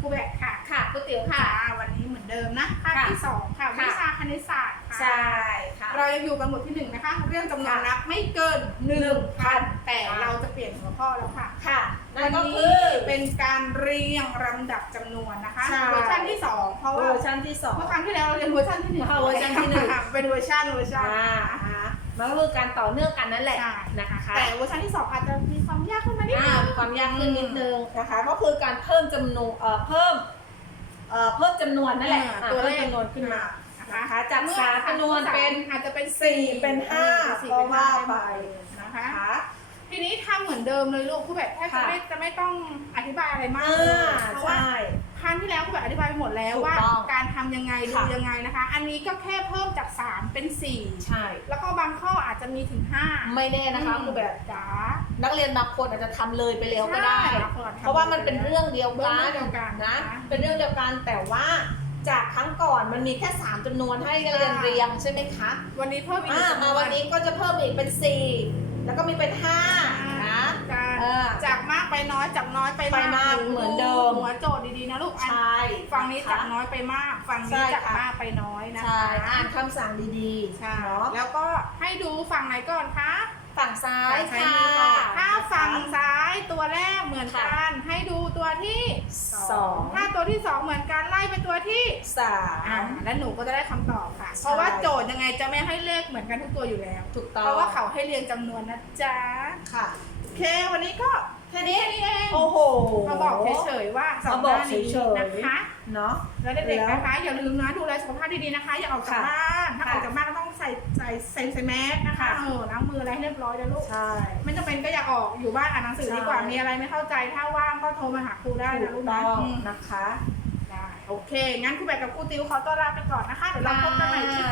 ครูแบกค่ะค่ะก๋วยเตี๋ยวค่ะค่ะ วันนี้เหมือนเดิมนะภาคค่ะที่สองค่ะค่ะ วิชาคณิตศาสตร์ค่ะ ใช่ค่ะ เรายังอยู่กันบทที่หนึ่งนะคะ เรื่องจำนวนค่ะนับไม่เกินหนึ่งพันแต่ค่ะ เราจะเปลี่ยนหัวข้อแล้วค่ะค่ะ นั่นก็วัคือเป็นการเรียงลำดับจำนวนนะคะใช่ เวอร์ชันที่สองเพราะเวว่าอร์ชันที่สอง เมื่อครั้งที่แล้วเราเรียนเวอร์ชันที่หนึ่งค่ะเวอร์ชันที่หนึ่ง เป็นเวอร์ชันเวอร์ชัน อ่านะคะมันก็คือการต่อเนื่องกันนั่นแหละใช่ นะคะ แต่เวอร์ชันที่สอง ขึ้นนิดนึงนะคะ ก็คือการเพิ่มจำนวนเอ่อเพิ่มเอ่อเพิ่มจำนวนนั่นแหละอ่าอ่าตัวเลข เพิ่มจำนวนขึ้นมานะคะนะคะจากสามจำนวนเป็นอาจจะเป็นสี่เป็นห้าสี่ก็เป็นห้าว่าไปนะคะนะคะ ทีนี้ทำเหมือนเดิมเลยลูกครูแบบแทบจะค่ะ ไม่จะไม่ต้องอธิบายอะไรมากอ่เลยาเพราะว่าใช่ ครั้งที่แล้วครูแบบอธิบายไปหมดแล้วถูกว่าต้องการทำยังไงดูค่ะ ยังไงนะคะ อันนี้ก็แค่เพิ่มจาก 3 เป็นใช่4แล้วก็บางข้ออาจจะมีถึง 5 ไม่แน่นะคะอืมครูแบบจ๋า นักเรียนบางคนอาจจะทำเลยไปแล้วก็ได้ ใช่บางคนอาจจะทำเพราะว่ามันเป็นเรื่องเดียวกันเรื่องเดียวกันนะ นะคะ เป็นเรื่องเดียวกันแต่ว่าจากครั้งก่อนมันมีแค่สามจำนวนให้นักเรียนใช่เรียงใช่ไหมคะ วันนี้เพิ่มอีกหอ่านึ่งจำนมาวันนี้ก็จะเพิ่มอีกเป็นสี่แล้วก็มีเป็นห้านะการเออ จากมากไปน้อยจากน้อยไปไปมากเหมือนเดิม หัวโจทย์ดีๆนะลูกอันใช่ฝั่งนี้ะคะจากน้อยไปมากฝั่งใช่นี้จากค่ะมากไปน้อยนะใช่คะอ่านคำสั่งดีๆใช่เนาะ แล้วก็ให้ดูฝั่งไหนก่อนคะ ฝั่งซ้ายฝั่งค่ะ มือก่อนถ้าฝั่งซ้ายตัวแรกเหมือนกัน ให้ดูตัวที่สอง ถ้าตัวที่สองเหมือนกันไล่ไปตัวที่สาอ่าม แล้วหนูก็จะได้คำตอบค่ะ ใช่ เพราะว่าโจทย์ยังไงจะไม่ให้เลขเหมือนกันทุกตัวอยู่แล้ว ถูกต้องเพราะว่าเขาให้เรียงจำนวนนะจ๊ะ ค่ะ โอเค วันนี้ก็แค่นี้แค่นี้เองโอ้โห มาบอกเฉยๆว่าสองมาบอกหน้านี้เฉยๆ นะคะ เนาะ แล้วเด็กๆนะคะอย่าลืมนะดูแลสุขภาพดีๆนะคะ อย่าออกจากค่ะบ้านถ้าอค่ะอกจากบ้านก็ต้องใส่ใส่ใส่ใส่แมสนะคะค่ะเออล้างมืออะไรให้เรียบร้อยนะลูก ใช่ ไม่จำเป็นก็อย่าออกอยู่บ้านอ่านหนังสือดีกว่า ใช่ มีอะไรไม่เข้าใจถ้าว่างก็โทรมาหาครูได้ถูนะกลูกต้นะองอืมนะคะ ได้ โอเค งั้นครูแบกกับครูติวขอต้อนรับไปก่อนนะคะ เดี๋ยวเราพบกันใหม่คลิป